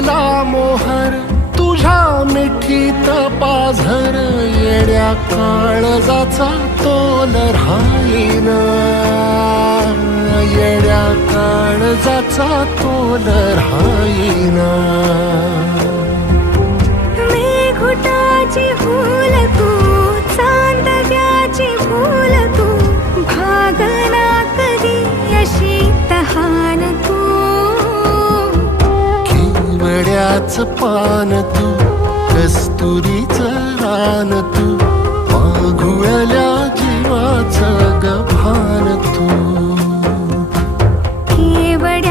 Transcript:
फुलला मोहर तुझ्या मिठीत पाझर येड्या काळजाचा तोल राहीना येड्या काळजाचा तोल राहीना मेघुटाची फूल तू चांदण्याची फूल तू भागना कधी अशी तहान तू केवड्याच पान तू कस्तुरीचं रान तू माघुळल्या जीवाचं गभान तू केवड्या